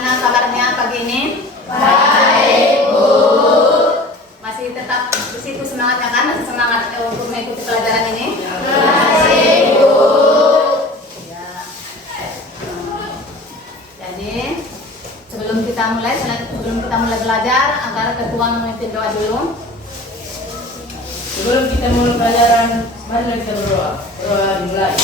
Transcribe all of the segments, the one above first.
Gimana kabarnya pagi ini? Baik, Bu. Masih tetap di situ semangatnya kan? Masih semangat untuk mengikuti pelajaran ini? Baik, Bu. Ya. Jadi sebelum kita mulai belajar, agar ketua memimpin doa dulu. Sebelum kita mulai pelajaran, mari kita berdoa. Doa dimulai.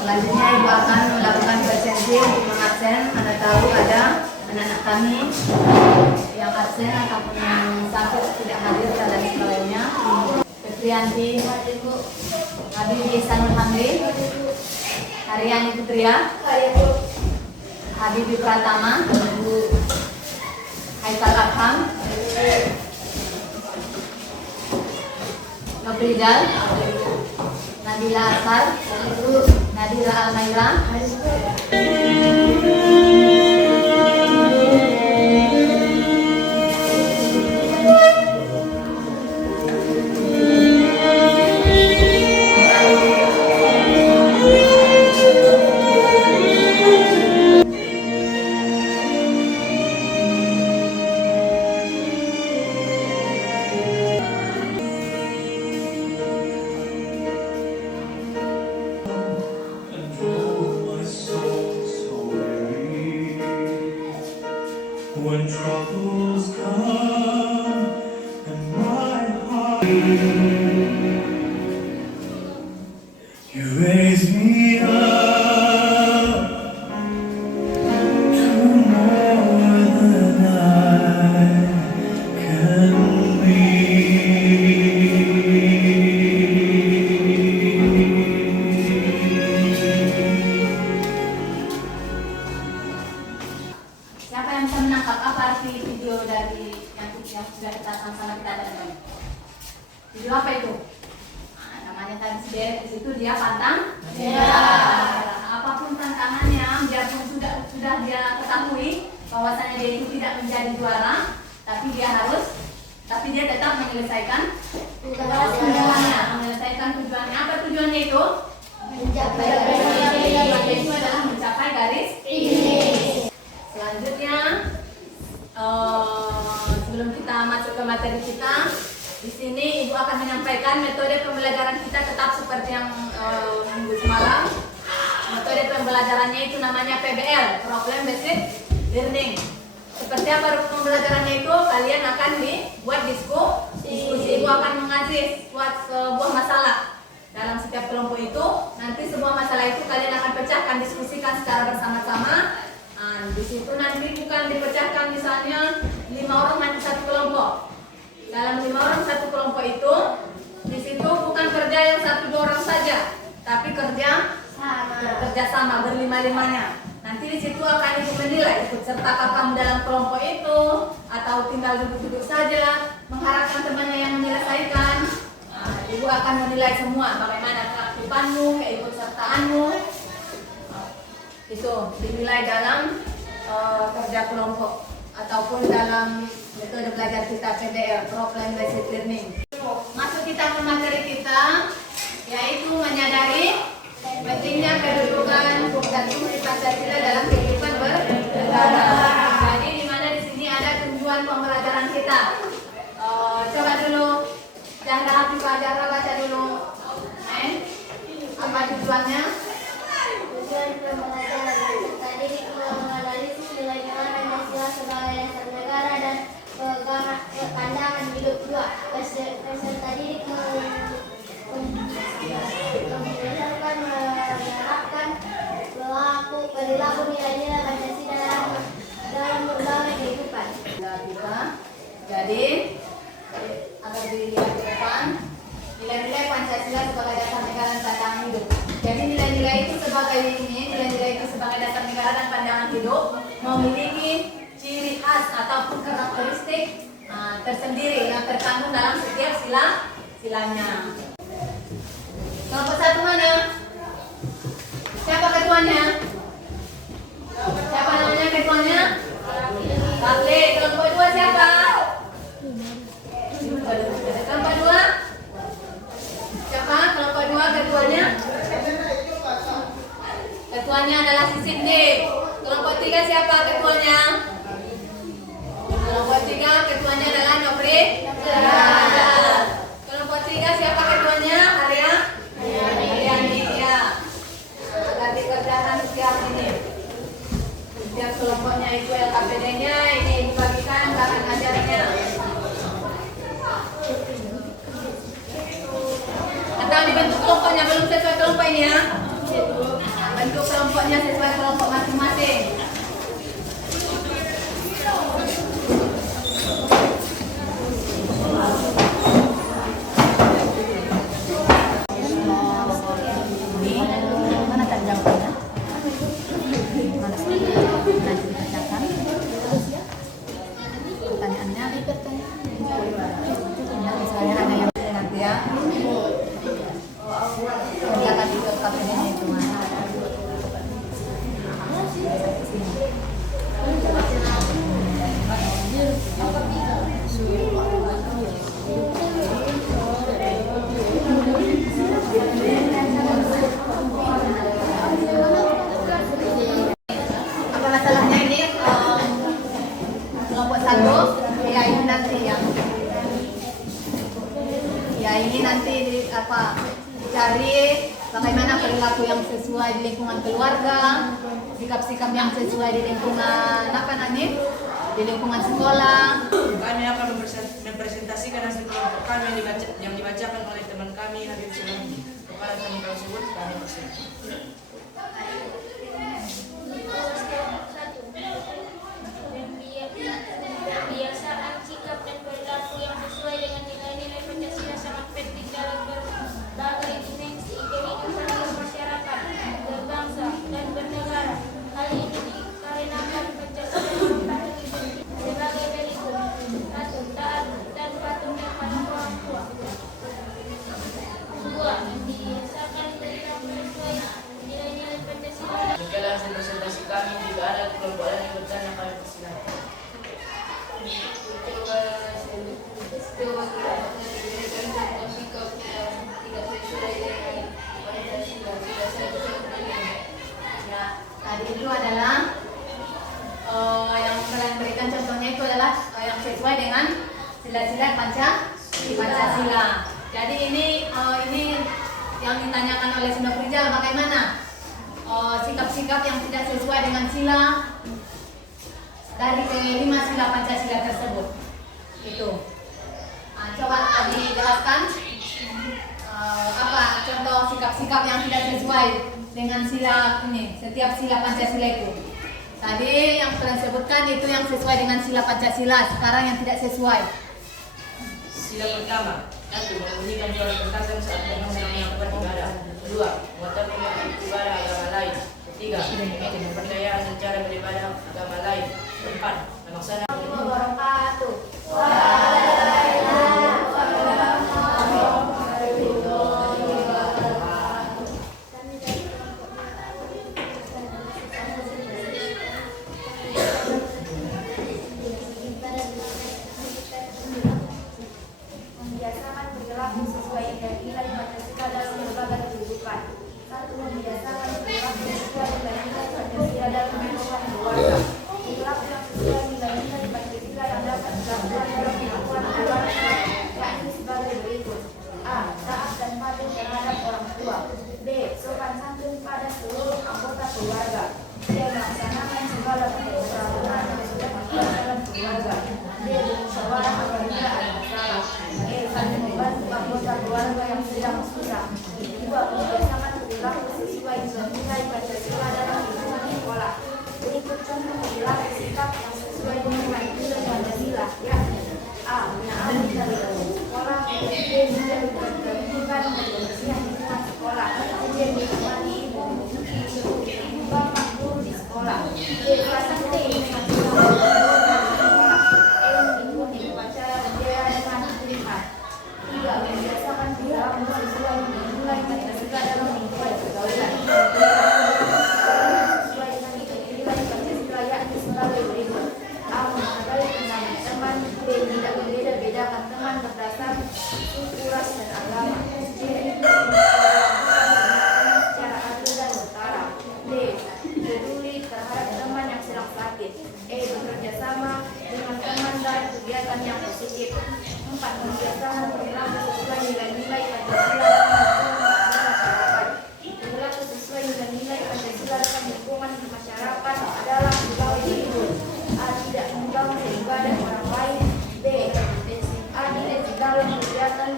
Selanjutnya Ibu akan melakukan presensi untuk mengabsen. Anda tahu ada anak-anak kami yang absen ataupun yang sakit tidak hadir dalam sekolahnya. Febrianti, Habibie Ihsanul Hamdi, Haryani Putria, Habibie Pratama, Haikal Akham, Nobridal, Nabila Asar, Nadira Almaira, When troubles come and my heart, you raise me up to more than I can be. Siapa yang bisa menangkap apa arti video dari yang sudah kita sama-sama kita tonton? Video apa itu? Nah, namanya tadi sendiri di situ dia pantang. Ya. Apapun tantangannya, biarpun sudah dia ketahui bahwasanya dia itu tidak menjadi juara, tapi dia tetap menyelesaikan tujuannya, menyelesaikan tujuannya. Apa tujuannya itu? Tujuannya itu adalah mencapai garis finish. Selanjutnya, sebelum kita masuk ke materi kita, di sini Ibu akan menyampaikan metode pembelajaran kita tetap seperti yang minggu semalam. Metode pembelajarannya itu namanya PBL, Problem Based Learning. Seperti apa pembelajarannya itu? Kalian akan dibuat diskusi. Ibu akan mengasih sebuah masalah. Dalam setiap kelompok itu, nanti sebuah masalah itu kalian akan pecahkan, diskusikan secara bersama-sama. Di situ nanti bukan dipecahkan misalnya 5 orang nanti satu kelompok. Dalam 5 orang satu kelompok itu, di situ bukan kerja yang 1-2 orang saja, tapi kerja sama berlima-limanya. Nanti di situ akan Ibu menilai ikut serta kamu dalam kelompok itu atau tinggal duduk-duduk saja mengharapkan temannya yang menyelesaikan. Ibu akan menilai semua bagaimana keaktifanmu, keikutsertaanmu. Itu dinilai dalam kerja kelompok ataupun dalam metode belajar kita PBL, Problem Based Learning. Masuk kita ke materi kita, yaitu menyadari pentingnya kedudukan dan fungsi Pancasila dalam kehidupan bernegara. Jadi di mana di sini ada tujuan pembelajaran kita. Coba dulu, Zahra Hafifah Zahra baca dulu. Apa tujuannya? Tujuan pembelajaran tadi menganalisis nilai-nilai Pancasila sebagai dasar negara dan pandangan hidup dua. Peserta didik membesarkan menerapkan perilaku nilai-nilai Pancasila dalam berbagai kehidupan. Jadi agar dilihat ke depan, nilai-nilai Pancasila sebagai dasar negara dan pandangan hidup. Jadi nilai-nilai itu sebagai ini nilai-nilai itu sebagai dasar negara dan pandangan hidup memiliki ciri khas ataupun karakteristik tersendiri yang terkandung dalam setiap silanya. Kelompok satu mana? Siapa ketuanya? Siapa namanya ketuanya? Bakle. Kelompok dua siapa? Kelompok dua? Siapa? Kelompok dua ketuanya? Ketuanya adalah si Cindy. Kelompok tiga siapa ketuanya? Kelompok tiga ketuanya adalah Nopri. Kelompok tiga siapa ketuanya? Arya? Aryani, ya. Nanti kerjaan siap ini. Setiap kelompoknya itu LKPD-nya ini dibagikan bahan ajarnya. Atau dibentuk kelompoknya belum sesuai kelompok ini ya? Bentuk kelompoknya sesuai kelompok masing-masing. Mana tanjakannya? Mana sih? Nanti dikerjakan. Pertanyaannya misalnya ada yang nanti ya. Kerjakan di KPD-nya itu mana? Apa masalahnya ini? Kelompok satu, ya ini nanti ya. Ya ini nanti cari bagaimana perilaku yang sesuai di lingkungan keluarga, sikap-sikap yang sesuai di lingkungan di lingkungan sekolah. Kami akan mempresentasikan hasil kelompok kami yang dibacakan oleh teman kami Habib Sulami. Kepada teman tersebut kami persilakan. Kebiasaan, sikap dan perilaku yang sesuai dengan nilai-nilai Pancasila sangat penting dalam berbagai dimensi kehidupan bermasyarakat, berbangsa dan bernegara. Hal ini dikarenakan Pancasila memiliki sebagai berikut: 1. Taat dan patuh kepada orang tua. 2. Membiasakan perilaku sesuai nilai-nilai Pancasila. Demikianlah hasil presentasi kami. Jika ada kelompok lain yang bertanya, kami persilakan. Ya, tadi itu adalah yang kalian berikan contohnya itu adalah yang sesuai dengan sila-sila Pancasila. Jadi ini yang ditanyakan oleh Sunda Rizal, bagaimana sikap-sikap yang tidak sesuai dengan sila dari kelima sila Pancasila tersebut. Itu. Coba dijelaskan apa contoh sikap-sikap yang tidak sesuai dengan sila ini, setiap sila Pancasila itu. Tadi yang kalian sebutkan itu yang sesuai dengan sila Pancasila, sekarang yang tidak sesuai. Sila pertama, 1. Membunyikan suara pentasan saat melaksanakan beribadah. 2. Mengetahui ibadah agama lain. 3. Kepercayaan dan cara beribadah agama lain. 4. Melaksanakan Wabarakatuh. Membiasakan perilaku sesuai nilai Pancasila dalam berbagai kehidupan. 1. Membiasakan perilaku sesuai nilai Pancasila dalam kehidupan keluarga. Perilaku yang sesuai nilai Pancasila yang dapat bapak guru di sekolah. B. Belasan T. Dengan sekolah. E. Mengikuti upacara bendera dengan pilihan. 3. Membiasakan perilaku sesuai dengan nilai Pancasila dalam lingkungan pergaulan. Sesuai dengan nilai Pancasila yakni sebagai berikut. A. Menghargai teman. B. Tidak membeda-bedakan teman berdasar suku, ras, dan agama. C. Secara adil dan setara. D. Peduli terhadap teman yang sedang sakit. E. Bekerja sama dengan teman dalam kegiatan yang positif. 4. Membiasakan perilaku sesuai nilai-nilai Pancasila perilaku sesuai nilai-nilai Pancasila dalam lingkungan masyarakat adalah pegawai hidup. A. Tidak mengganggu ibadah orang lain. B. Adil dalam kegiatan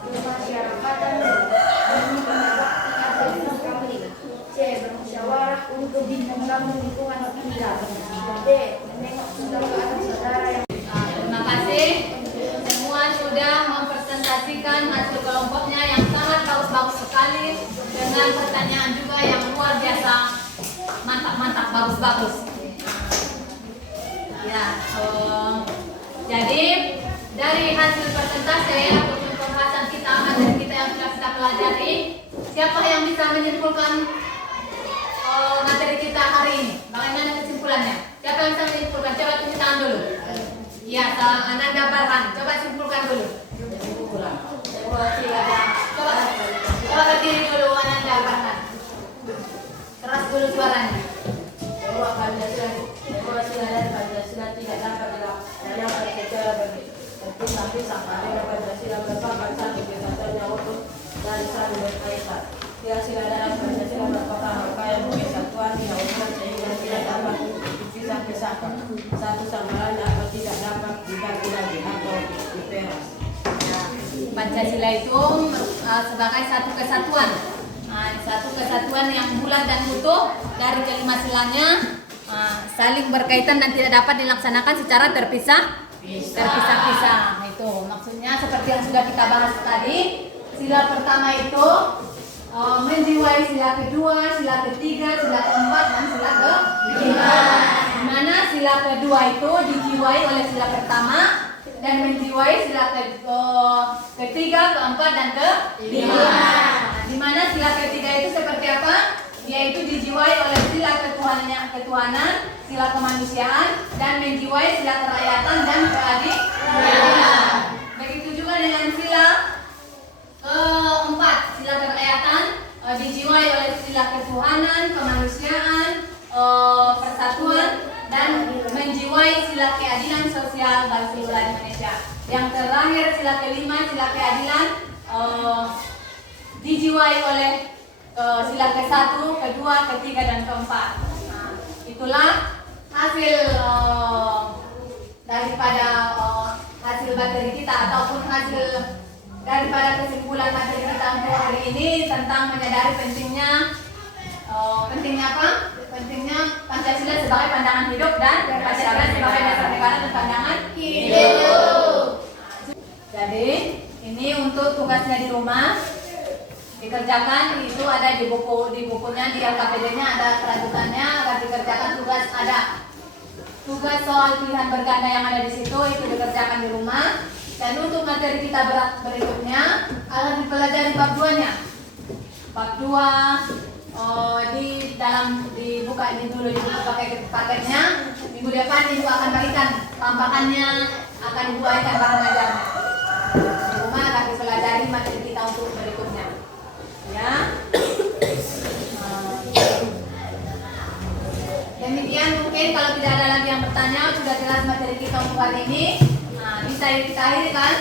bermasyarakatan demi bakti atas kami. C. Bermusyawarah untuk mengganggu lingkungan sekitar. D. Menengok saudara yang Terima kasih. Semua sudah mempresentasikan hasil kelompoknya yang sangat bagus-bagus sekali dengan pertanyaan juga yang luar biasa mantap-mantap, bagus-bagus. Ya, jadi dari hasil presentasi ataupun pembahasan kita, materi kita yang sudah kita pelajari, siapa yang bisa menyimpulkan materi kita hari ini? Bagaimana kesimpulannya? Siapa yang bisa menyimpulkan? Coba tunjuk tangan dulu. Ya, Ananda Barhan, coba simpulkan dulu. Coba berdiri dulu Ananda Barhan. Keras dulu suaranya. Bahwa Pancasila dan Pancasila tidak dapat dilaksanakan secara berpisah-pisah karena Pancasila merupakan satu kesatuan utuh dan saling berkaitan. Pancasila dalam Pancasila merupakan rangkaian kesatuan yang utuh sehingga tidak dapat dipisah-pisahkan satu sama lain atau tidak dapat dibagi-bagi atau diperas. Pancasila itu sebagai satu kesatuan. Satu kesatuan yang bulat dan utuh dari kelima silanya, saling berkaitan dan tidak dapat dilaksanakan secara terpisah-pisah. Itu maksudnya seperti yang sudah kita bahas tadi. Sila pertama itu menjiwai sila kedua, sila ketiga, sila keempat, dan sila kelima. Di mana sila kedua itu dijiwai oleh sila pertama dan menjiwai sila ketiga, keempat, dan kelima. Di mana sila ketiga itu seperti apa? Yaitu dijiwai oleh sila ketuhanan, sila kemanusiaan, dan menjiwai sila kerakyatan dan keadilan. Begitu juga dengan sila keempat, sila kerakyatan dijiwai oleh sila ketuhanan, kemanusiaan, persatuan, dan menjiwai sila keadilan sosial bagi seluruh Indonesia. Yang terakhir sila kelima, sila keadilan dijiwai oleh sila ke-1, kedua, ketiga, dan keempat. Itulah hasil daripada hasil materi kita ataupun hasil daripada kesimpulan materi kita untuk hari ini tentang menyadari pentingnya apa? Pentingnya Pancasila sebagai pandangan hidup dan Pancasila sebagai dasar negara dan pandangan hidup. Jadi ini untuk tugasnya di rumah dikerjakan, itu ada di bukunya, di LKPD-nya ada kelanjutannya agar dikerjakan. Tugas soal pilihan berganda yang ada di situ itu dikerjakan di rumah. Dan untuk materi kita berikutnya akan dipelajari bab 2-nya. Bab 2 dibuka ini dulu di buku paketnya. Minggu depan ibu akan bagikan tampakannya, akan ibu bagikan bahan ajarnya. Di rumah akan dipelajari materi kita untuk berikutnya. Ya. Demikian mungkin kalau tidak ada lagi yang bertanya, sudah jelas materi kita untuk hari ini. Bisa kita akhiri kan?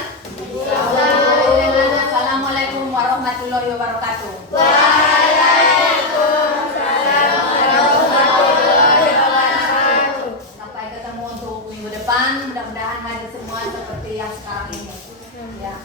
Assalamualaikum warahmatullahi wabarakatuh. Waalaikumsalam warahmatullahi wabarakatuh. Sampai ketemu untuk minggu depan. Mudah-mudahan hadir semua seperti yang sekarang ini. Ya.